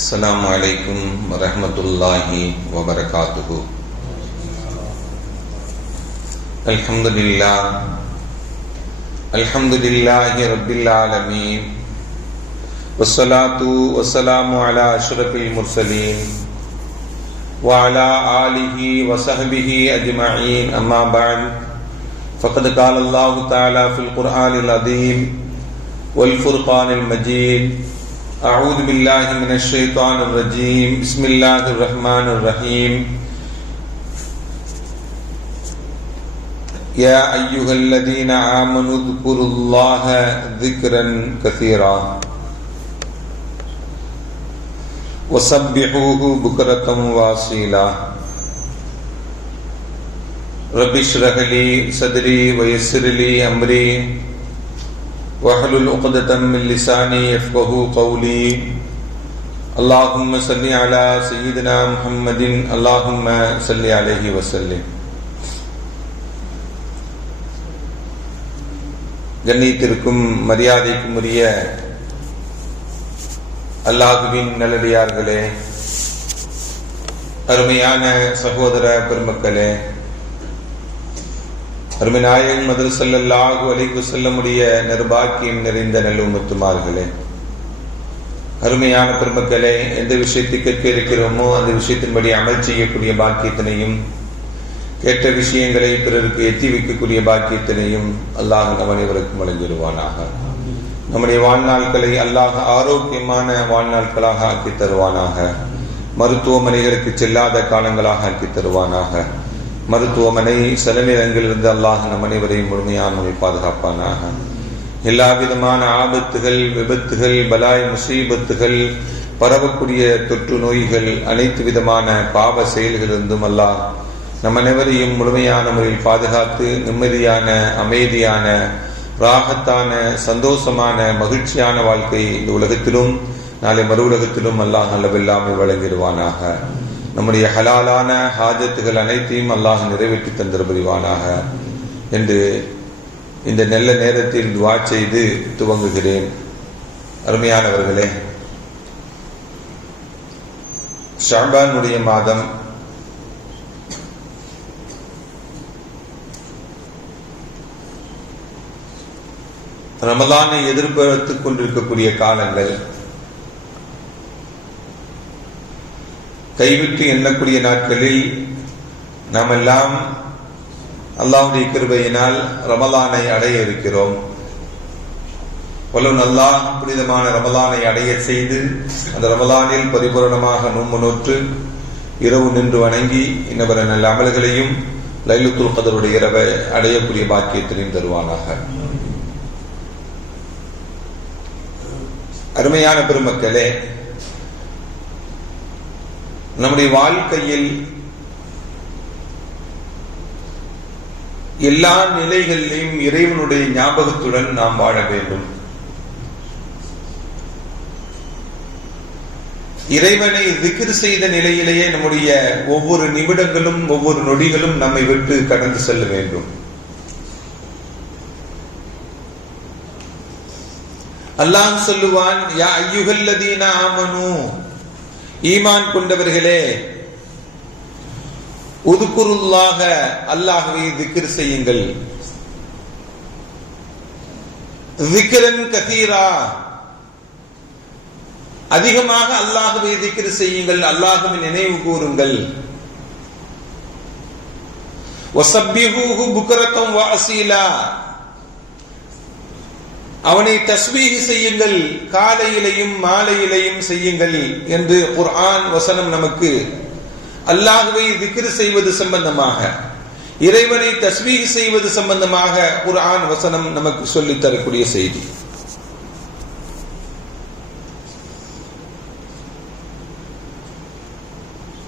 السلام عليكم ورحمة الله وبركاته. الحمد لله رب العالمين، والصلاة والسلام على أشرف المرسلين وعلى آله وصحبه أجمعين. أما بعد، فقد قال الله تعالى في القرآن العظيم والفرقان المجيد: أعوذ بالله من الشيطان الرجيم، بسم الله الرحمن الرحيم. يا أيها الذين آمنوا اذكروا الله ذكرا كثيرا وسبحوه بكرة وأصيلا. رب اشرح لي صدري ويسر لي أمري واحلل عقدة من لساني يفقهوا قولي. اللهم صل على سيدنا محمد، اللهم صل عليه وسلم. கண்ணியத்திற்கும் மரியாதைக்கும் உரிய அல்லாஹ்வின் நல்லடியார்களே, அருமையான சகோதர பெருமக்களே, அருமை நாயகம் ஸல்லல்லாஹு அலைஹி வஸல்லம் உடைய நிர்பாக்கியம் நிறைந்த நல்லும்மத்துமார்களே, அருமையான பெருமக்களே, எந்த விஷயத்தை கேட்க இருக்கிறோமோ அந்த விஷயத்தின்படி அமல் செய்யக்கூடிய பாக்கியத்தினையும், கேட்ட விஷயங்களை பிறருக்கு எத்தி வைக்கக்கூடிய பாக்கியத்தினையும் அல்லாஹ் நம் அனைவருக்கும் வழங்கிடுவானாக. நம்முடைய வாழ்நாட்களை அல்லாஹ் ஆரோக்கியமான வாழ்நாட்களாக ஆக்கி தருவானாக. மருத்துவமனைகளுக்கு செல்லாத காலங்களாக ஆக்கி தருவானாக. மருத்துவமனை செலவினங்களிலிருந்து அல்லாஹ் நம் அனைவரையும் முழுமையான பாதுகாப்பானாக. எல்லா விதமான ஆபத்துகள், விபத்துகள், பலாய் முசீபத்துகள், பரவக்கூடிய தொற்று நோய்கள், அனைத்து விதமான பாவ செயல்களிலிருந்தும் அல்லாஹ் நம் அனைவரையும் முழுமையான முறையில் பாதுகாத்து நிம்மதியான, அமைதியான, ராகத்தான, சந்தோஷமான, மகிழ்ச்சியான வாழ்க்கை இந்த உலகத்திலும் நாளை மறு உலகத்திலும் அல்லாஹ் அளவில்லாமல் வழங்கிடுவானாக. நம்முடைய ஹலாலான ஹாஜத்துகள் அனைத்தையும் அல்லாஹ் நிறைவேற்றி தந்திர புரிவானாக என்று இந்த நல்ல நேரத்தில் துஆ செய்து துவங்குகிறேன். அருமையானவர்களே, ஷஅபானுடைய மாதம் ரமலானை எதிர்பார்த்துக் கொண்டிருக்கக்கூடிய காலங்கள், கைவிட்டு எண்ணக்கூடிய நாட்களில் நாம் எல்லாம் அல்லாஹ்வுடைய கிருபையினால் ரமலானை அடைய இருக்கிறோம். வல்லவன் அல்லாஹ் புனிதமான ரமலானை அடைய செய்து அந்த ரமலானில் பரிபூரணமாக நோன்பு நோற்று இரவு நின்று வணங்கி இன்னவர நல்ல அமல்களையும் லைலத்துல் கத்ருடைய இரவை அடையக்கூடிய பாக்கியத்தினையும் தருவானாக. அருமையான பெருமக்களே, நம்முடைய வாழ்க்கையில் எல்லா நிலைகளிலும் இறைவனுடைய ஞாபகத்துடன் நாம் வாழ வேண்டும். இறைவனை திக்ர் செய்த நிலையிலேயே நம்முடைய ஒவ்வொரு நிமிடங்களும் ஒவ்வொரு நொடிகளும் நம்மை விட்டு கடந்து செல்ல வேண்டும். அல்லாஹ் சொல்லுவான்: யா அய்யுஹல்லதீன ஆமனூ, ஈமான் கொண்டவர்களே, உதுகுருல்லாஹ, அல்லாஹ்வை திக்ர் செய்யுங்கள். திக்ரன் கதீரா, அதிகமாக அல்லாஹ்வை திக்ர் செய்யுங்கள், அல்லாஹ்வை நினைவு கூறுங்கள். வஸப்பிஹூஹு புக்ரத்தன் வஅஸீலா, அவனை தஸ்பீஹ் செய்யுங்கள், காலையிலையும் மாலையிலையும் செய்யுங்கள் என்று குர்ஆன் வசனம் நமக்கு அல்லாஹ்வை திக்ர் செய்வது சம்பந்தமாக, இறைவனை தஸ்பீஹ் செய்வது சம்பந்தமாக குர்ஆன் வசனம் நமக்கு சொல்லித் தரக்கூடிய செய்தி.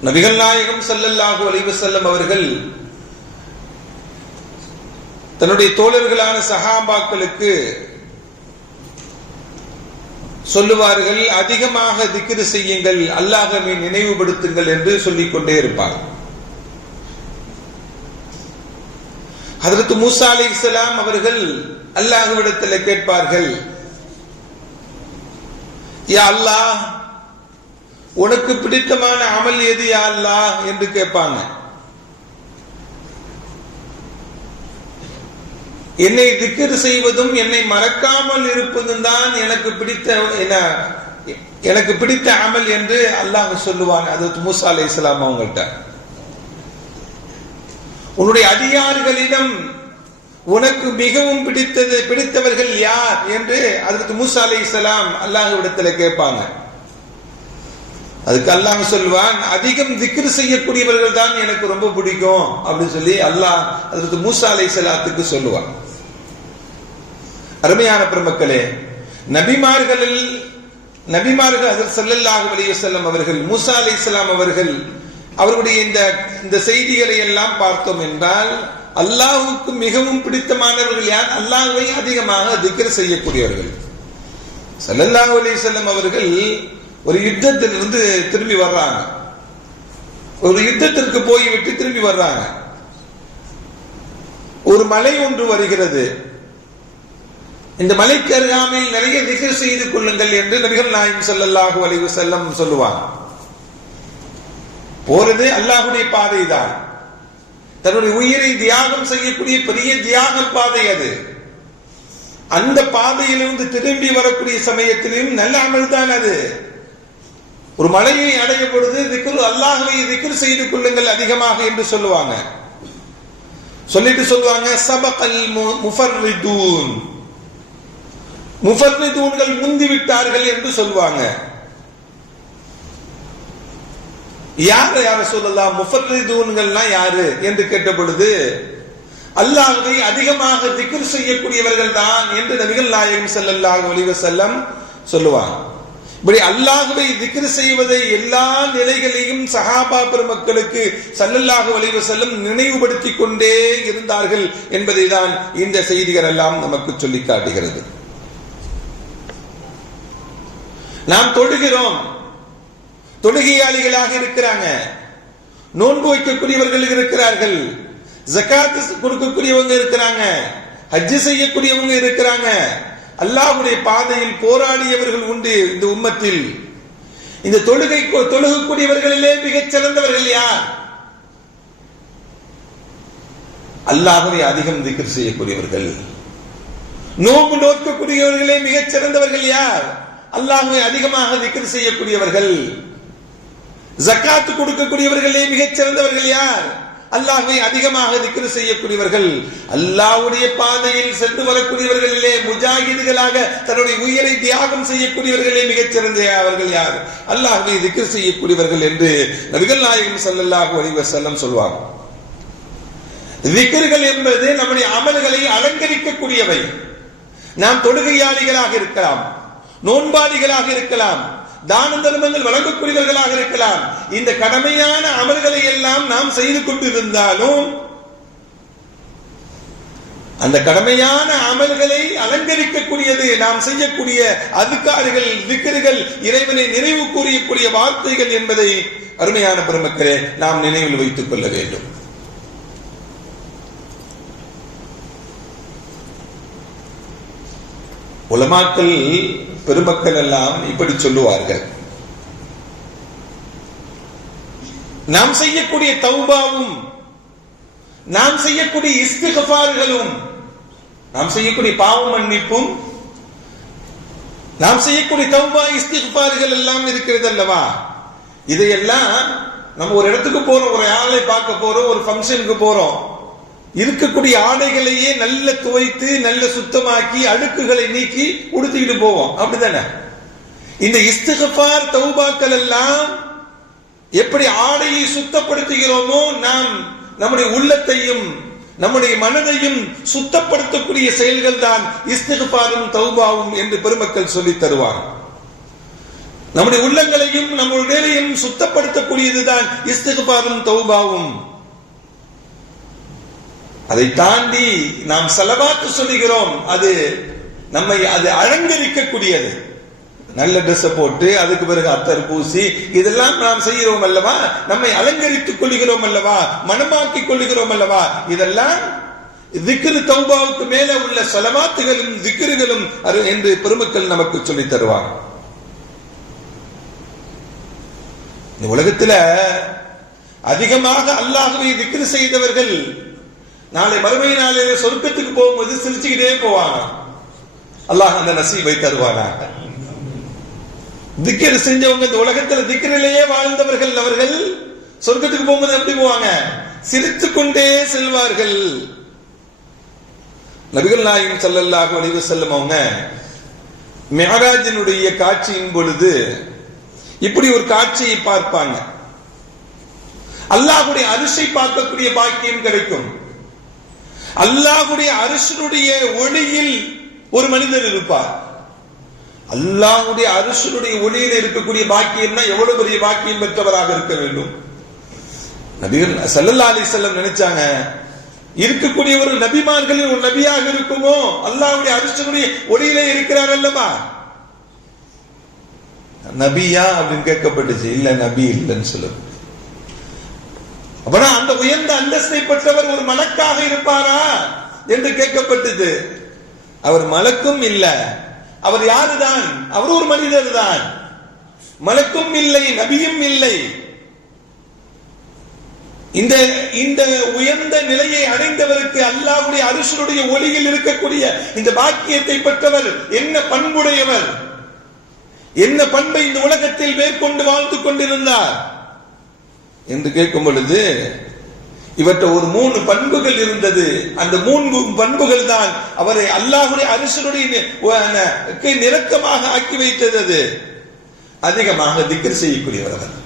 நபிகள் நாயகம் ஸல்லல்லாஹு அலைஹி வஸல்லம் அவர்கள் தன்னுடைய தோழர்களான சஹாபாக்களுக்கு சொல்லுவார்கள்: அதிகமாக திக்ர் செய்யுங்கள், அல்லாஹ்வை நினைவுபடுத்துங்கள் என்று சொல்லிக் கொண்டே இருப்பார். ஹஜ்ரத் மூஸா அலைஹிஸ்ஸலாம் அவர்கள் அல்லாஹ்விடத்தில் கேட்பார்கள்: யா அல்லாஹ், உனக்கு பிடித்தமான அமல் எது யா அல்லாஹ் என்று கேட்பாங்க. என்னை திக்ர் செய்வதும் என்னை மறக்காமல் இருப்பதும் தான் எனக்கு பிடித்த அமல் என்று அல்லாஹ் சொல்லுவான். ஹஜ்ரத் மூசா அலைஹிஸ்ஸலாம் அவங்கள்ட்ட, உன்னுடைய அதிகாரிகளிடம் உனக்கு மிகவும் பிடித்தவர்கள் யார் என்று ஹஜ்ரத் மூசா அலைஹிஸ்ஸலாம் அல்லாஹ்விடத்தில் கேட்பாங்க. அதுக்கு அல்லாஹ் சொல்வான், அதிகம் திக்ர் செய்யக்கூடியவர்கள் தான் எனக்கு ரொம்ப பிடிக்கும் அப்படின்னு சொல்லி அல்லாஹ் ஹஜ்ரத் மூசா அலைஹிஸ்ஸலாத்துக்கு சொல்லுவான். அருமையான பெருமக்களே, நபிமார்கள் ஹஜ்ரத் ஸல்லல்லாஹு அலைஹி வஸல்லம் அவர்கள், மூசா அலைஹிஸ்ஸலாம் அவர்கள், அவர்களுடைய இந்த செய்திகளை எல்லாம் பார்த்தோம் என்றால், அல்லாஹ்வுக்கு மிகவும் பிடித்தமானவர்கள் யார்? அல்லாஹ்வை அதிகமாக திக்ர் செய்யக்கூடியவர்கள். ஸல்லல்லாஹு அலைஹி வஸல்லம் அவர்கள் ஒரு யுத்தத்திலிருந்து திரும்பி வர்றாங்க. ஒரு யுத்தத்திற்கு போய்விட்டு திரும்பி வர்றாங்க. ஒரு மலை ஒன்று வருகிறது. இந்த மலைக்கு அருகாமையில் நிறைய திக்ர் செய்து கொள்ளுங்கள் என்று நபிகள் நாயகம் ஸல்லல்லாஹு அலைஹி வஸல்லம் சொல்லுவாங்க. போறது அல்லாஹ்வுடைய பாதை தான். தன்னுடைய உயிரை தியாகம் செய்யக்கூடிய பெரிய தியாக பாதை அது. அந்த பாதையிலிருந்து திரும்பி வரக்கூடிய சமயத்திலும் நல்ல அமல் தான் அது. ஒரு மலையை அடைய பொழுது அல்லாஹ்வை திக்ர் செய்து கொள்ளுங்கள் அதிகமாக என்று சொல்லுவாங்க. சொல்லிட்டு சொல்லுவாங்க, சபகல் முஃபர்ரிதூன், முஃபர்ரிதூன்கள் முந்தி விட்டார்கள் என்று சொல்லுவாங்க. யார சொல்லலாம், முஃபர்ரிதூன்கள்னா யாரு என்று கேட்ட பொழுது, அல்லாஹ்வை அதிகமாக திக்ர் செய்யக்கூடியவர்கள் தான் என்று நபிகள் நாயகம் ஸல்லல்லாஹு அலைஹி வஸல்லம் சொல்லுவாங்க. இப்படி அல்லாஹ்வை திக்ர் செய்வதை எல்லா நிலைகளையும் சஹாபா பெருமக்களுக்கு ஸல்லல்லாஹு அலைஹி வஸல்லம் நினைவுபடுத்திக் கொண்டே இருந்தார்கள் என்பதை தான் இந்த செய்திகள் எல்லாம் நமக்கு சொல்லி காட்டுகிறது. நாம் தொழுகிறோம், தொழுகையாளிகளாக இருக்கிறாங்க, நோன்பு வைக்கக்கூடியவர்கள் இருக்கிறார்கள், ஜகாத் கொடுக்கக்கூடியவங்க இருக்கிறாங்க, ஹஜ் செய்யக்கூடியவங்க இருக்கிறாங்க, அல்லாஹ்வுடைய பாதையில் போராடியவர்கள் உண்டு இந்த உம்மத்தில். இந்த தொழுகக்கூடியவர்களிலே மிகச் சிறந்தவர்கள் யார்? அல்லாஹ்வை அதிகம் திக்ர் செய்யக்கூடியவர்கள். நோன்பு நோக்கக்கூடியவர்களே மிகச் சிறந்தவர்கள் யார்? அல்லாஹ்வை அதிகமாக திக்ர் செய்யக்கூடியவர்கள். ஜகாத் கொடுக்கக்கூடியவர்களே மிகச் சிறந்தவர்கள் யார்? அல்லாஹ்வை அதிகமாக திக்ர் செய்யக்கூடியவர்கள். அல்லாஹ்வுடைய பாதையில் சென்று வரக்கூடியவர்களிலே முஜாஹிதுகளாக தன்னுடைய உயிரை தியாகம் செய்யக்கூடியவர்களே மிகச் சிறந்தவர்கள் யார்? அல்லாஹ்வை திக்ர் செய்யக்கூடியவர்கள் என்று நபிகள் நாயகம் ஸல்லல்லாஹு அலைஹி வஸல்லம் சொல்வாங்க. திக்ர்கள் என்பது நம்முடைய அமல்களை அலங்கரிக்கக்கூடியவை. நாம் தொழுகையாளிகளாக இருக்கலாம், நோன்பாளிகளாக இருக்கலாம், தான தர்மங்கள் வழங்கக்கூடியவர்களாக இருக்கலாம். இந்த கடமையான அமல்களை எல்லாம் நாம் செய்து கொண்டிருந்தாலும் அந்த கடமையான அமல்களை அலங்கரிக்கக்கூடியது நாம் செய்யக்கூடிய அதுகாரிகள், திக்ர்கள், இறைவனை நினைவு கூறக்கூடிய வார்த்தைகள் என்பதை அருமையான பெருமக்களே நாம் நினைவில் வைத்துக் கொள்ள வேண்டும். உலமாக்கள் பெருமக்கள் எல்லாம் இப்படி சொல்லுவார்கள், நாம் செய்யக்கூடிய தௌபாவும், நாம் செய்யக்கூடிய இஸ்திக்ஃபார்களும், நாம் செய்யக்கூடிய பாவ மன்னிப்பும், நாம் செய்யக்கூடிய தௌபா இஸ்திக்ஃபார்கள் எல்லாம் இருக்கிறது அல்லவா, இதையெல்லாம் நம்ம ஒரு இடத்துக்கு போறோம், ஒரு ஆளை பார்க்க போறோம், ஒரு ஃபங்க்ஷனுக்கு போறோம், இருக்கக்கூடிய ஆடைகளையே நல்ல துவைத்து நல்ல சுத்தமாக்கி அழுக்குகளை நீக்கி உடுத்திக்கிட்டு போவோம், அப்படித்தானே? இந்த இஸ்திக்ஃபார் தௌபாக்கள் எல்லாம் எப்படி ஆடையை சுத்தப்படுத்துகிறோமோ நாம் நம்முடைய உள்ளத்தையும் நம்முடைய மனதையும் சுத்தப்படுத்தக்கூடிய செயல்கள் தான் இஸ்திக்ஃபாரும் தௌபாவும் என்று பெருமக்கள் சொல்லி தருவார். நம்முடைய உள்ளங்களையும் நம்முடைய சுத்தப்படுத்தக்கூடியதுதான் இஸ்திக்ஃபாரும் தௌபாவும். அதை தாண்டி நாம் ஸலவாத் சொல்லுகிறோம், அது நம்மை அது அலங்கரிக்கக்கூடியது. நல்ல ட்ரெஸ் போட்டு அதுக்கு பிறகு அத்தர் பூசி இதெல்லாம் நாம் செய்கிறோம் அல்லவா, நம்மை அலங்கரித்துக் கொள்கிறோம் அல்லவா, மனமாக்கிக் கொள்கிறோம் அல்லவா. இதெல்லாம் திக்ர் தௌபாவுக்கு மேல உள்ள ஸலவாத்துகளும் திக்ர்களும் என்று பெருமக்கள் நமக்கு சொல்லி தருவார். இந்த உலகத்துல அதிகமாக அல்லாஹ்வை திக்ர் செய்தவர்கள் நாளை மறுமை நாளிலே சொர்க்கத்துக்கு போகும்போது சிரிச்சுக்கிட்டே போவாங்க. அல்லாஹ் அந்த நசீபை தருவானாக. திக்ர் செஞ்சவங்க, இந்த உலகத்துல திக்ரிலேயே வாழ்ந்தவர்கள், அவர்கள் சொர்க்கத்துக்கு போகும்போது எப்படி போவாங்க? சிரித்துக் கொண்டே செல்வார்கள். நபிகள் நாயகம் ஸல்லல்லாஹு அலைஹி வஸல்லம் அவங்க மிஅராஜினுடைய காட்சியின் பொழுது இப்படி ஒரு காட்சியை பார்ப்பாங்க. அல்லாஹ்வுடைய அரிசை பார்க்கக்கூடிய பாக்கியம் கிடைக்கும். அல்லாஹ்வுடைய அரிசினுடைய ஒளியில் ஒரு மனிதர் இருப்பார். அல்லாஹ்வுடைய அரிசினுடைய ஒளியில் இருக்கக்கூடிய பாக்கியம்னா எவ்வளவு பெரிய பாக்கியம் பெற்றவராக இருக்க வேண்டும். நபிகள் ஸல்லல்லாஹு அலைஹி வஸல்லம் நினைச்சாங்க, இருக்கக்கூடிய ஒரு நபிமார்களில் ஒரு நபியாக இருக்குமோ, அல்லாஹ்வுடைய அரிசினுடைய ஒளியிலே இருக்கிறார் அல்லவா. நபியா அப்படின்னு கேட்கப்பட்டுச்சு. இல்ல, நபி இல்லைன்னு சொல்லுங்க. அப்பனா அந்த உயர்ந்த அந்தஸ்தை பெற்றவர் ஒரு மலக்காக இருப்பாரா என்று கேட்கப்பட்டது. அவர் மலக்கும் இல்ல. அவர் யாருதான்? அவர் ஒரு மனிதர் தான். மலக்கும் இல்லை, நபியும் இல்லை. இந்த உயர்ந்த நிலையை அடைந்தவருக்கு அல்லாஹ்வுடைய அரிசினுடைய ஒளியில் இருக்கக்கூடிய இந்த பாக்கியத்தை பெற்றவர் என்ன பண்புடையவர், என்ன பண்பை இந்த உலகத்தில் மேற்கொண்டு வாழ்ந்து கொண்டிருந்தார் என்று கேட்கும் பொழுது இவற்றை ஒரு 3 பண்புகள் இருந்தது. அந்த 3 பண்புகள் தான் அவரை அல்லாஹ்வுடைய அரிசினுடைய நெருக்கமாக ஆக்கி வைத்தது. அதிகமாக திக்ர் செய்யக்கூடியவர், அவர்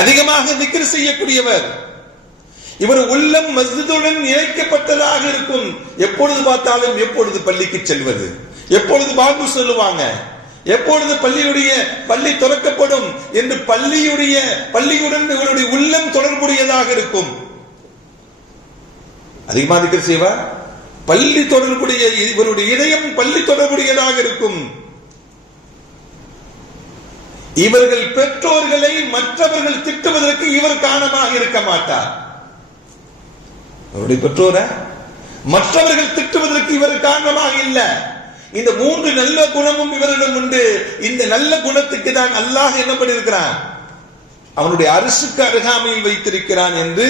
அதிகமாக திக்ர் செய்யக்கூடியவர். இவர் உள்ளம் மஸ்ஜிதுடன் இணைக்கப்பட்டதாக இருக்கும். எப்பொழுது பார்த்தாலும் எப்பொழுது பள்ளிக்கு செல்வது, எப்பொழுது பாங்கு சொல்லுவாங்க, எப்பொழுது பள்ளி திறக்கப்படும் என்று பள்ளியுடன் இவருடைய உள்ளம் தொடர்புடையதாக இருக்கும். அதிகமாக திக்ர் செய்வார். பள்ளி தொடர்புடைய இவருடைய இதயம் பள்ளி தொடர்புடையதாக இருக்கும். இவர்கள் பெற்றோர்களை மற்றவர்கள் திட்டுவதற்கு இவர் காரணமாக இருக்க மாட்டார். அவருடைய பெற்றோரை மற்றவர்கள் திட்டுவதற்கு இவர் காரணமாக இல்லை. இந்த 3 நல்ல குணமும் இவரிடம் உண்டு. இந்த நல்ல குணத்துக்கு தான் அல்லாஹ் என்ன பண்ணிருக்கிறான்? அவனுடைய அரிசுக்கு அருகாமையில் வைத்திருக்கிறான் என்று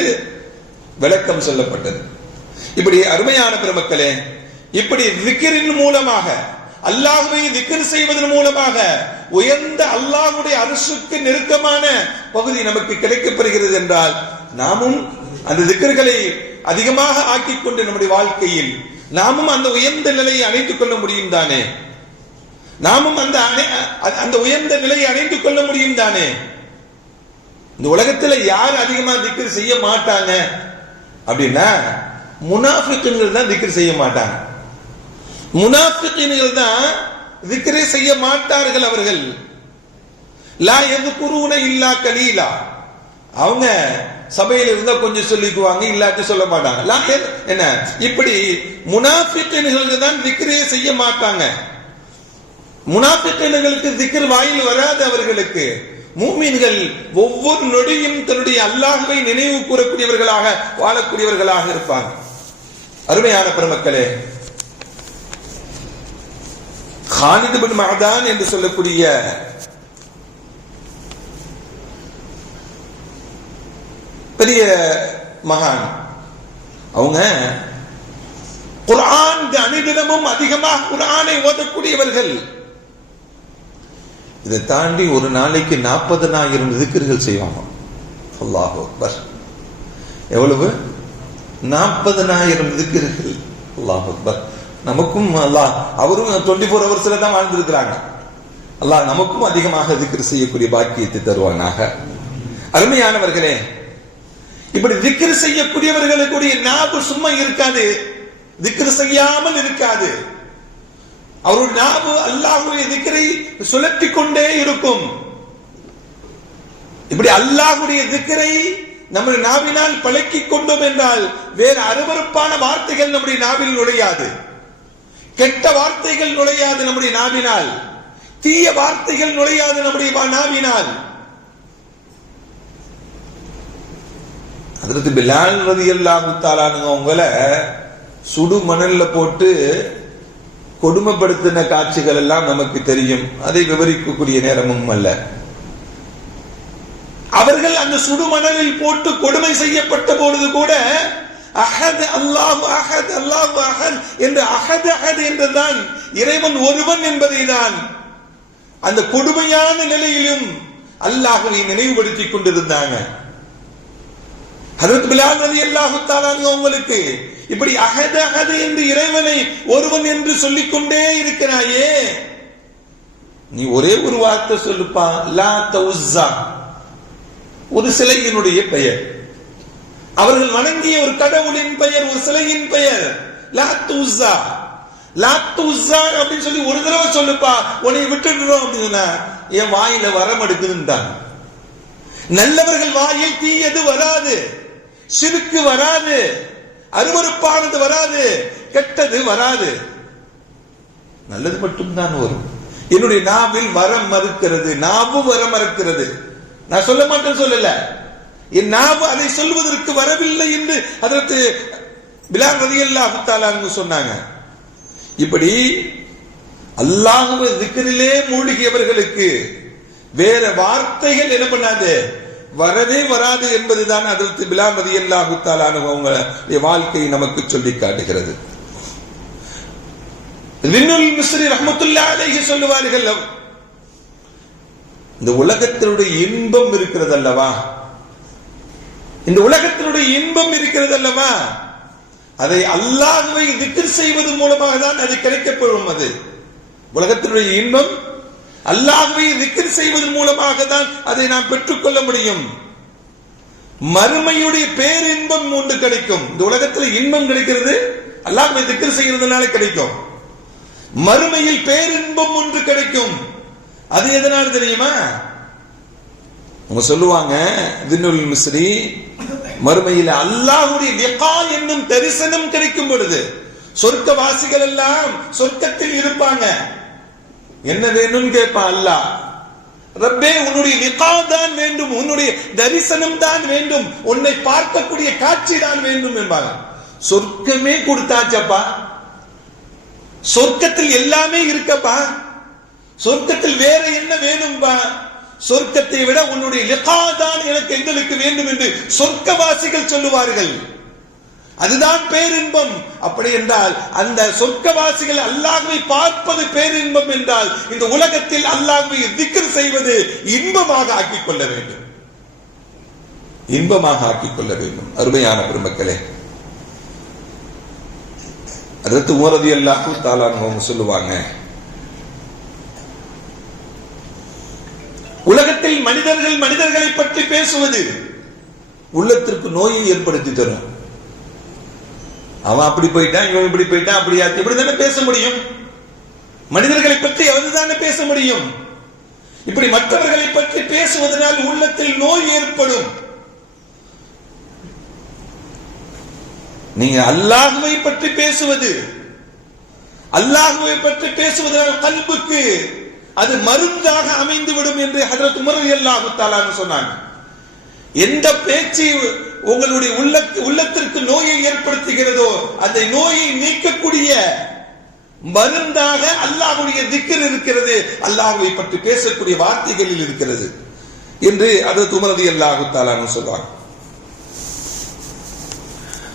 விளக்கம் சொல்லப்பட்டது. இப்படி அருமையான பெருமக்களே, இப்படி விக்ரின் மூலமாக, அல்லாஹ்வை திக்ர் செய்வதன் மூலமாக உயர்ந்த அல்லாஹ்வுடைய அரிசுக்கு நெருக்கமான பகுதி நமக்கு கிடைக்கப்பெறுகிறது என்றால், நாமும் அந்த திக்ர்களை அதிகமாக ஆக்கிக் கொண்டு நம்முடைய வாழ்க்கையில் நாமும் அந்த உயர்ந்த நிலையை அடைந்து கொள்ள முடியும் தானே? நாமும் அந்த உயர்ந்த நிலையை அடைந்து கொள்ள முடியும் தானே? இந்த உலகத்துல யார் அதிகமா திக்ர் செய்ய மாட்டாங்க அப்படின்னா, முனாஃபிக்குகள் தான் திக்ர் செய்ய மாட்டாங்க. முனாஃபிக்குகள் தான் திக்ரே செய்ய மாட்டார்கள். அவர்கள் லா யذ்குரூன இல்லா கலீலா. அவங்க சபையில் இருந்தா கொஞ்சம் சொல்லிக்குவாங்க, இல்லாட்டி சொல்ல மாட்டாங்க. என்ன, இப்படி முனாஃபிக்குகள் தான் திக்ரே செய்ய மாட்டாங்க. முனாஃபிக்குகளுக்கு திக்ர் வாயில் வராது. அவர்களுக்கு மூமின்கள் ஒவ்வொரு நொடியும் தன்னுடைய அல்லாஹ்வை நினைவு கூறக்கூடியவர்களாக வாழக்கூடியவர்களாக இருப்பாங்க. அருமையான பெருமக்களே, காலித் பின் மஅதான் என்று சொல்லக்கூடிய பெரிய மகான், அவங்க குர்ஆன் அனுதினமும் அதிகமாக குர்ஆனை ஓதக்கூடியவர்கள். இதை தாண்டி ஒரு நாளைக்கு 40,000 திக்ர்கள் செய்வாங்க. அல்லாஹு அக்பர். எவ்வளவு? 40,000 திக்ர்கள். அல்லாஹு அக்பர். நமக்கும் அல்லாஹ், அவரும் 24 ஹவர்ஸ்ல தான் வாழ்ந்திருக்கிறாங்க. அல்லாஹ் நமக்கும் அதிகமாக திக்ர் செய்யக்கூடிய பாக்கியத்தை தருவானாக. அருமையானவர்களே, இப்படி திக்ர் செய்யக்கூடியவர்களுடைய நாவு சும்மா இருக்காது, திக்ர் செய்யாமல் இருக்காது. அவருடைய நாவு அல்லாஹ்வுடைய திக்ரை சுழற்றி கொண்டே இருக்கும். இப்படி அல்லாஹ்வுடைய திக்ரை நம்முடைய நாவினால் பழக்கிக் கொண்டோம் என்றால் வேறு அருவருப்பான வார்த்தைகள் நம்முடைய நாவில் நுழையாது, கெட்ட வார்த்தைகள் நுழையாது நம்முடைய நாவினால், தீய வார்த்தைகள் நுழையாது நம்முடைய நாவினால். ஹஜ்ரத் பிலால் ரலியல்லாஹு தஆலா அவங்கள சுடு மணல்ல போட்டு கொடுமைப்படுத்தின காட்சிகள் எல்லாம் நமக்கு தெரியும். அதை விவரிக்கக்கூடிய நேரமும் அல்ல. அவர்கள் அந்த சுடுமணலில் போட்டு கொடுமை செய்யப்பட்ட பொழுது கூட அஹத் அல்லாஹ் அஹத் அல்லாஹ் அஹத் என்று அஹத் அஹத் என்றுதான் இறைவன் ஒருவன் என்பதை தான் அந்த கொடுமையான நிலையிலும் அல்லாஹ்வை நினைவுபடுத்திக் கொண்டிருந்தாங்க. ஹஜ்ரத் பிலால் ரலியல்லாஹு தஆலா அவங்களுக்கு இப்படி அஹத் அஹத் என்று இறைவனை ஒருவன் என்று சொல்லிக் கொண்டே இருக்கிறாயே, நீ ஒரே ஒரு வார்த்தை சொல்லுப்பா, லாத் உஸ்ஸா, ஒரு சிலையினுடைய பெயர், அவர்கள் வணங்கிய ஒரு கடவுளின் பெயர், ஒரு சிலையின் பெயர் லாத் உஸ்ஸா. லாத் உஸ்ஸா அப்படின்னு சொல்லி ஒரு தடவை சொல்லுப்பா, உன்னை விட்டுடுறோம் அப்படின்னா என் வாயில வரம் எடுக்குதுன்றாங்க. நல்லவர்கள் வாயில் தீயது வராது, சிறுக்கு வராது, அருவருப்பானது வராது, கெட்டது வராது, நல்லது மட்டும்தான் வரும். என்னுடைய நாவில் வரம் மறுக்கிறது, நாவு வரம் மறுக்கிறது. நான் சொல்ல மாட்டேன்னு சொல்லல, என் நாவு அதை சொல்வதற்கு வரவில்லை என்று ஹஜ்ரத் பிலால் ரலியல்லாஹு தஆலா சொன்னாங்க. இப்படி அல்லாஹ்வை திக்ரிலே மூழ்கியவர்களுக்கு வேற வார்த்தைகள் என்ன பண்ணாது, வரவே வராது என்பதுதான் ஹஜ்ரத் பிலால் ரலியல்லாஹு தஆலா அவங்களுடைய வாழ்க்கை நமக்கு சொல்லி காட்டுகிறது. லின்னுல் மிஸ்ரி ரஹ்மத்துல்லாஹி அலைஹி சொல்லுவார்கள், இந்த உலகத்தினுடைய இன்பம் இருக்கிறது அல்லவா, இந்த உலகத்தினுடைய இன்பம் இருக்கிறது அல்லவா, அதை அல்லாஹ்வை திக்ர் செய்வது மூலமாக தான் அது கிடைக்கப்படும். அது உலகத்தினுடைய இன்பம் அல்லாஹ்வை திக்ர் செய்வது மூலமாக தான் அதை நாம் பெற்றுக்கொள்ள முடியும். மறுமையுடைய பேரின்பம் ஒன்று கிடைக்கும். இந்த உலகத்தில் இன்பம் கிடைக்கிறது அல்லாஹ்வை திக்ர் செய்யறதுனால கிடைக்கும். மறுமையில் பேரின்பம் ஒன்று கிடைக்கும். அது எதனால தெரியுமா? அவங்க சொல்லுவாங்க தின்னுல் மிஸ்ரி, மறுமையில் அல்லாஹ்வுடைய லிகா என்னும் தரிசனம் கிடைக்கும் பொழுது சொர்க்கவாசிகள் எல்லாம் சொர்க்கத்தில் இருப்பாங்க. என்ன வேணும் கேட்பான் அல்லாஹ், ரப்பே உன்னுடைய லிகா தான் வேண்டும், உன்னுடைய தரிசனம் தான் வேண்டும், உன்னை பார்க்கக்கூடிய காட்சி தான் வேண்டும் என்பாங்க. சொர்க்கமே கொடுத்தாச்சப்பா, சொர்க்கத்தில் எல்லாமே இருக்கப்பா, சொர்க்கத்தில் வேற என்ன வேணும்பா, சொர்க்கத்தை விட உன்னுடைய லிகா தான் எனக்கு எங்களுக்கு வேண்டும் என்று சொர்க்கவாசிகள் சொல்லுவார்கள். அதுதான் பேரின்பம். அப்படி என்றால் அந்த சொர்க்கவாசிகள் அல்லாஹ்வை பார்ப்பது பேரின்பம் என்றால் இந்த உலகத்தில் அல்லாஹ்வை திக்ர் செய்வது இன்பமாக ஆக்கிக் கொள்ள வேண்டும், இன்பமாக ஆக்கிக் கொள்ள வேண்டும். அருமையான பெருமக்களே, ஹஜ்ரத் உமர் ரலியல்லாஹு தஆலா அவங்க சொல்லுவாங்க, உலகத்தில் மனிதர்கள் மனிதர்களை பற்றி பேசுவது உள்ளத்திற்கு நோயை ஏற்படுத்தி தரும். அவன் அப்படி போயிட்டான், இவன் இப்படி போயிட்டான், அப்படியாச்சு, இப்படி தானே பேச முடியும். மனிதர்களை பற்றி அவர்தானே பேச முடியும். இப்படி மற்றவர்களை பற்றி பேசுவதனால் உள்ளத்தில் நோய் ஏற்படும். நீங்க அல்லாஹ்வை பற்றி பேசுவது, அல்லாஹ்வை பற்றி பேசுவதனால் கல்புக்கு அது மருந்தாக அமைந்துவிடும் என்று ஹஜ்ரத் உமர் ரலியல்லாஹு தஆலா சொன்னாங்க. எந்த பேச்சு உங்களுடைய உள்ளத்திற்கு நோயை ஏற்படுத்துகிறதோ அந்த நோயை நீக்கக்கூடிய மருந்தாக அல்லாஹ்வுடைய திக்ர் இருக்கிறது, அல்லாஹ்வை பற்றி பேசக்கூடிய வார்த்தைகளில் இருக்கிறது என்று ஹஜ்ரத் உமர் ரலியல்லாஹு தஆலா சொல்றாங்க.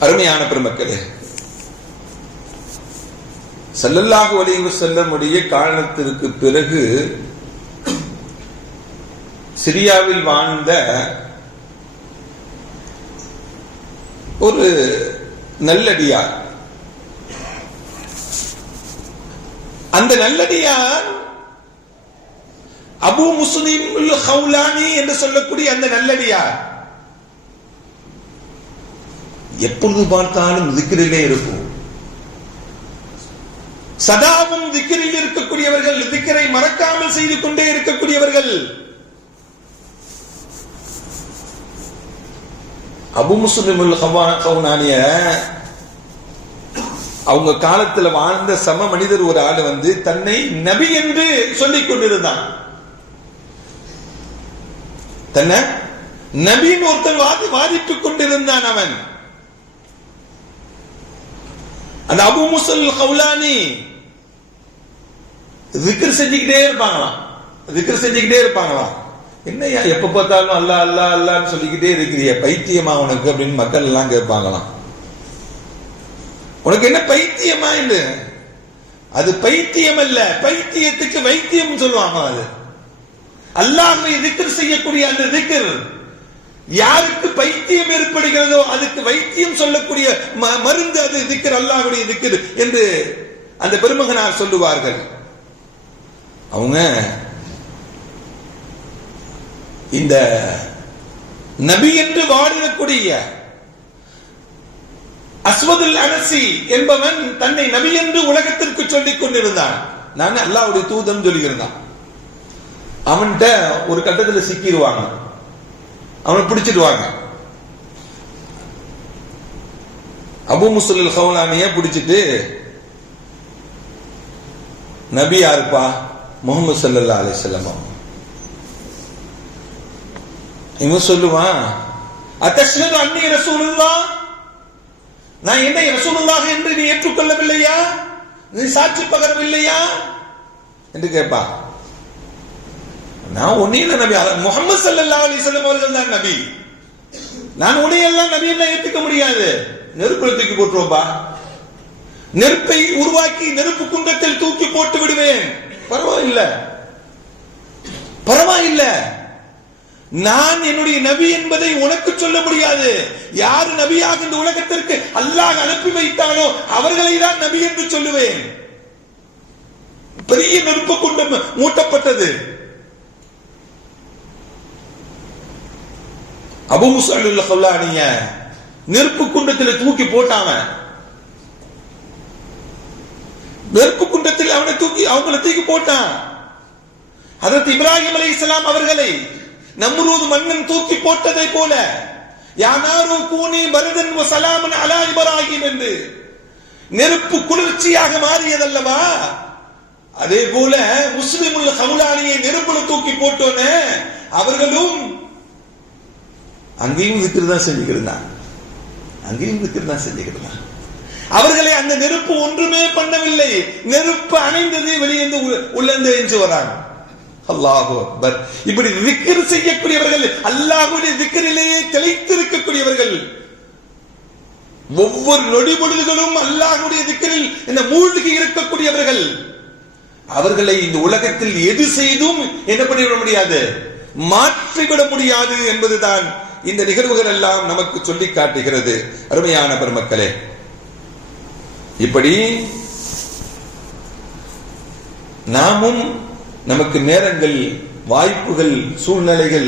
அருமையான பெருமக்களே, ஸல்லல்லாஹு அலைஹி வஸல்லம் உடைய காலத்திற்கு பிறகு சிரியாவில் வாழ்ந்த ஒரு நல்லடியார், அந்த நல்லடியார் அபூ முஸ்லிம் அல் ஹவுலானி என்று சொல்லக்கூடிய அந்த நல்லடியார் எப்பொழுது பார்த்தாலும் திக்ரிலே இருக்கும். சதாவும் திக்ரில் இருக்கக்கூடியவர்கள், திக்ரை மறக்காமல் செய்து கொண்டே இருக்கக்கூடியவர்கள். அபூ முஸ்லிம் அல் ஹவுலானிய அவங்க காலத்துல வாழ்ந்த சம மனிதர் ஒரு ஆள் வந்து தன்னை நபி என்று சொல்லிக் கொண்டிருந்தான். தன்னை நபின்னு ஒருத்தன் வாதிட்டுக் கொண்டிருந்தான். அவன் அந்த அபூ முஸ்லிம் அல் ஹவுலானி திக்ர் செஞ்சுக்கிட்டே இருப்பாங்களாம், திக்ர் செஞ்சுக்கிட்டே இருப்பாங்களாம். என்னையா எப்ப பார்த்தாலும் அல்லா அல்லா அல்லான்னு சொல்லிக்கிட்டே இருக்கிறிய, பைத்தியமா உனக்கு அப்படின்னு மக்கள் எல்லாம் கேட்பாங்களாம். உனக்கு என்ன பைத்தியமா என்று? அது பைத்தியம் அல்ல, பைத்தியத்துக்கு வைத்தியம் சொல்லுவாங்க. அது அல்லாஹ்வை திக்ர் செய்யக்கூடிய அந்த திக்ர் யாருக்கு பைத்தியம் ஏற்படுகிறதோ அதுக்கு வைத்தியம் சொல்லக்கூடிய மருந்து அது திக்ர், அல்லாஹ்வுடைய திக்ர் என்று அந்த பெருமகனார் சொல்லுவார்கள். அவங்க இந்த நபி என்று வாழக்கூடிய அஸ்வதுல் அனசி என்பவன் தன்னை நபி என்று உலகத்திற்கு சொல்லிக் கொண்டிருந்தான். நான் அல்லாஹ்வுடைய தூதன் சொல்லியிருந்தான். அவன்கிட்ட ஒரு கட்டத்தில் சிக்கிடுவாங்க, அவனை பிடிச்சிடுவாங்க. அபு முஸ்லில் ஹவுலானிய பிடிச்சிட்டு, நபி யாருப்பா? முஹம்மது ஸல்லல்லாஹு அலைஹி வஸல்லம். இவன் சொல்லுவான், அத்தஷ்ஹது அன்னி ரசூலுல்லாஹ், நான் என்னை ரசூலுல்லாஹ் என்று நீ ஏற்றுக்கொள்ளவில்லையா? நீ சாட்சி பகரவில்லையா என்று கேட்பான். நான் உன்னையும் நபி, முஹம்மது ஸல்லல்லாஹு அலைஹி வஸல்லம் அவர்கள் தான் நபி. நான் உன்னையெல்லாம் நபி எல்லாம் ஏற்றுக்க முடியாது. நெருப்புல தூக்கி போட்டுருவோம்பா, நெருப்பை உருவாக்கி நெருப்பு குண்டத்தில் தூக்கி போட்டு விடுவேன். பரவாயில்லை, பரவாயில்லை. நான் என்னுடைய நபி என்பதை உனக்கு சொல்ல முடியாது. யார் நபியாக இந்த உலகத்திற்கு அல்லாஹ் அனுப்பி வைத்தானோ அவர்களை தான் நபி என்று சொல்லுவேன். பெரிய நெருப்பு குண்டம் மூட்டப்பட்டது. அபூ முஸஅல் ஹவுலானிய நெருப்பு குண்டத்தில் தூக்கி போட்டாங்க. நெருப்பு குண்டத்தில் அவனை தூக்கி போட்டான். ஹஜ்ரத் இப்ராஹிம் அலைஹிஸ்ஸலாம் அவர்களை நம்ரூத் மன்னன் தூக்கி போட்டதை போல, யா நாரு கூனி பர்தன் வ ஸலாமன் அலா இப்ராஹிம் என்று நெருப்பு குளிர்ச்சியாக மாறியதல்லவா, அதே போல முஸ்லிமுல் ஹவுலானியை நெருப்புல தூக்கி போட்டோன்னு அவர்களும் அங்கேயும் திக்ர் தான் செஞ்சுக்கிறாங்க, அங்கேயும் திக்ர் தான் செஞ்சுக்கிறாங்க. அவர்களை அந்த நெருப்பு ஒன்றுமே பண்ணவில்லை. நெருப்பு அணைந்தது, வெளியேந்து உள்ளேந்து எஞ்சி வராங்க. அல்லாஹு அக்பர். இப்படி திக்ர் செய்யக்கூடியவர்கள், அல்லாஹ்வுடைய திக்ரிலேயே திளைத்திருக்கக்கூடியவர்கள், ஒவ்வொரு நொடி பொழுதுகளும் அல்லாஹ்வுடைய திக்ரில் இந்த மூழ்கி இருக்கக்கூடியவர்கள், அவர்களை இந்த உலகத்தில் எது செய்தும் என்ன பண்ணிவிட முடியாது, மாற்றிவிட முடியாது என்பதுதான் இந்த நிகழ்வுகள் எல்லாம் நமக்கு சொல்லி காட்டுகிறது. அருமையான பெருமக்களே, இப்படி நாமும் நமக்கு நேரங்கள், வாய்ப்புகள், சூழ்நிலைகள்,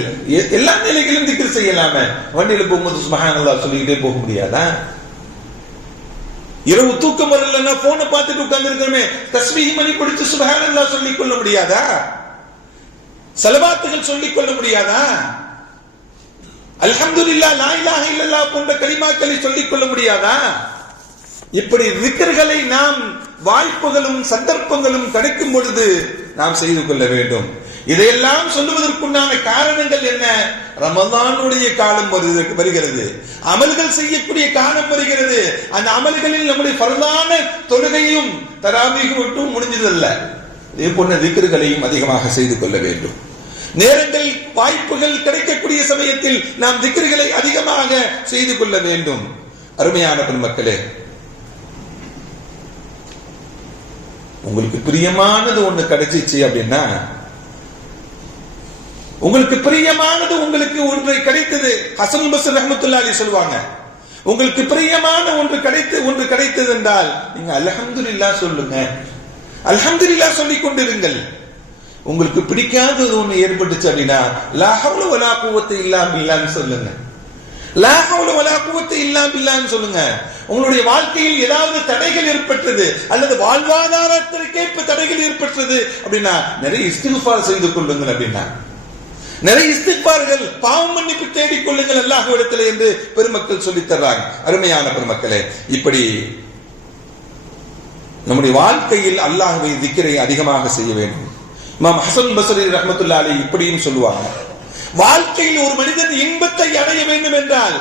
எல்லா நிலைகளிலும் திக்ர் செய்யலாமே. வண்டியில போகும்போது சுப்ஹானல்லாஹ் சொல்லிக்கிட்டே போக முடியாதா? இரவு தூக்கம் வரலன்னா போனை பார்த்துட்டு உட்கார்ந்து இருக்கிறோமே, தஸ்பீஹ் மணி பிடிச்சு சுப்ஹானல்லாஹ் சொல்லிக் கொள்ள முடியாதா? ஸலவாத்துகள் சொல்லிக் கொள்ள முடியாதா? அல்ஹம்துலில்லாஹ், லா இலாஹ இல்லல்லாஹ் போன்ற கலிமாக்களை சொல்லிக் கொள்ள முடியாதா? இப்படி திக்ர்களை நாம் வாய்ப்புகளும் சந்தர்ப்பங்களும் கிடைக்கும் பொழுது நாம் செய்து கொள்ள வேண்டும். இதையெல்லாம் சொல்லுவதற்குண்டான காரணங்கள் என்ன? ரமதானுடைய காலம் வருகிறது, அமல்கள் செய்யக்கூடிய காலம் வருகிறது. அந்த அமல்களில் நம்முடைய பரதான தொழுகையும் தராவீஹ் மட்டும் முடிஞ்சதல்ல, இதே போன்ற திக்ர்களையும் அதிகமாக செய்து கொள்ள வேண்டும். நேரங்கள், வாய்ப்புகள் கிடைக்கக்கூடிய சமயத்தில் நாம் திக்ர்களை அதிகமாக செய்து கொள்ள வேண்டும். அருமையான பெருமக்களே, உங்களுக்கு பிரியமானது ஒண்ணு கிடைச்சிச்சு அப்படின்னா, உங்களுக்கு பிரியமானது உங்களுக்கு ஒன்று கிடைத்தது. ஹசன் பஸ்ரி ரஹ்மத்துல்லாஹி அலைஹி சொல்வாங்க, உங்களுக்கு பிரியமான ஒன்று கிடைத்தது என்றால் நீங்க அல்ஹம்துலில்லாஹ் சொல்லுங்க, அல்ஹம்துலில்லாஹ் சொல்லிக் கொண்டிருங்கள். உங்களுக்கு பிடிக்காதது ஒண்ணு ஏற்பட்டுச்சு அப்படின்னா லா ஹவ்ல வலா குவத்த இல்லா பில்லாஹ்னு சொல்லுங்க, லா ஹவ்ல வலா குவத்த இல்லா பில்லாஹ்னு சொல்லுங்க. உங்களுடைய வாழ்க்கையில் ஏதாவது தடைகள் ஏற்பட்டது அல்லது வாழ்வாதாரத்திற்கே தடைகள் ஏற்பட்டது அப்படின்னா நிறைய இஸ்திக்ஃபார் செய்து கொள்ளுங்கள். அப்படின்னா நிறைய இஸ்திக்ஃபார்கள், பாவ மன்னிப்பு தேடிக் கொள்ளுங்கள் அல்லாஹ்விடத்தில் என்று பெருமக்கள் சொல்லித் தர்றாங்க. அருமையான பெருமக்களே, இப்படி நம்முடைய வாழ்க்கையில் அல்லாஹ்வை திக்ரை அதிகமாக செய்ய வேண்டும். இமாம் ஹசன் பஸ்ரி ரஹ்மத்துல்லாஹி அலைஹி இப்படியும் சொல்லுவாங்க, வாழ்க்கையில் ஒரு மனிதன் இன்பத்தை அடைய வேண்டும் என்றால்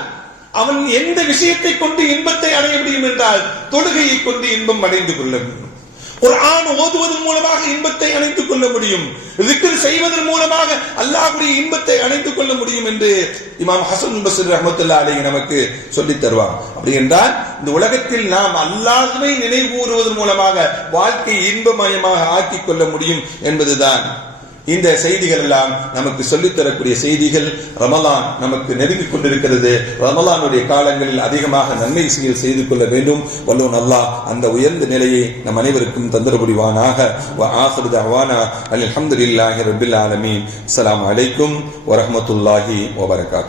அவன் எந்த விஷயத்தை கொண்டு இன்பத்தை அடைய முடியும் என்றால் தொழுகையை கொண்டு இன்பம் அடைந்து கொள்ள வேண்டும். குர்ஆன் ஓதுவதன் மூலமாக இன்பத்தை அணைத்துக் கொள்ள முடியும், zikr செய்வதன் மூலமாக அல்லாஹ்வுடைய இன்பத்தை அணைத்துக் கொள்ள முடியும் என்று இமாம் ஹசன் பஸ்ரி ரஹ்மத்துல்லாஹி அலைஹி நமக்கு சொல்லித் தருவார். அப்படி என்றால் இந்த உலகத்தில் நாம் அல்லாஹ்வை நினைவு கூறுவதன் மூலமாக வாழ்க்கை இன்பமயமாக ஆக்கிக் கொள்ள முடியும் என்பதுதான் இந்த செய்திகள் எல்லாம் நமக்கு சொல்லித் தரக்கூடிய செய்திகள். ரமலான் நமக்கு நெருங்கிக் கொண்டிருக்கிறது. ரமலானுடைய காலங்களில் அதிகமாக நன்மை செய்து கொள்ள வேண்டும். வல்லோன் அல்லாஹ் அந்த உயர்ந்த நிலையை நம் அனைவருக்கும் தந்தர புரிவானாக. வ ஆகிரு தஅவானா அல்ஹம்துலில்லாஹி ரப்பில் ஆலமீன். அஸ்ஸலாமு அலைக்கும் வ ரஹ்மத்துல்லாஹி வ பரகாத்துஹு.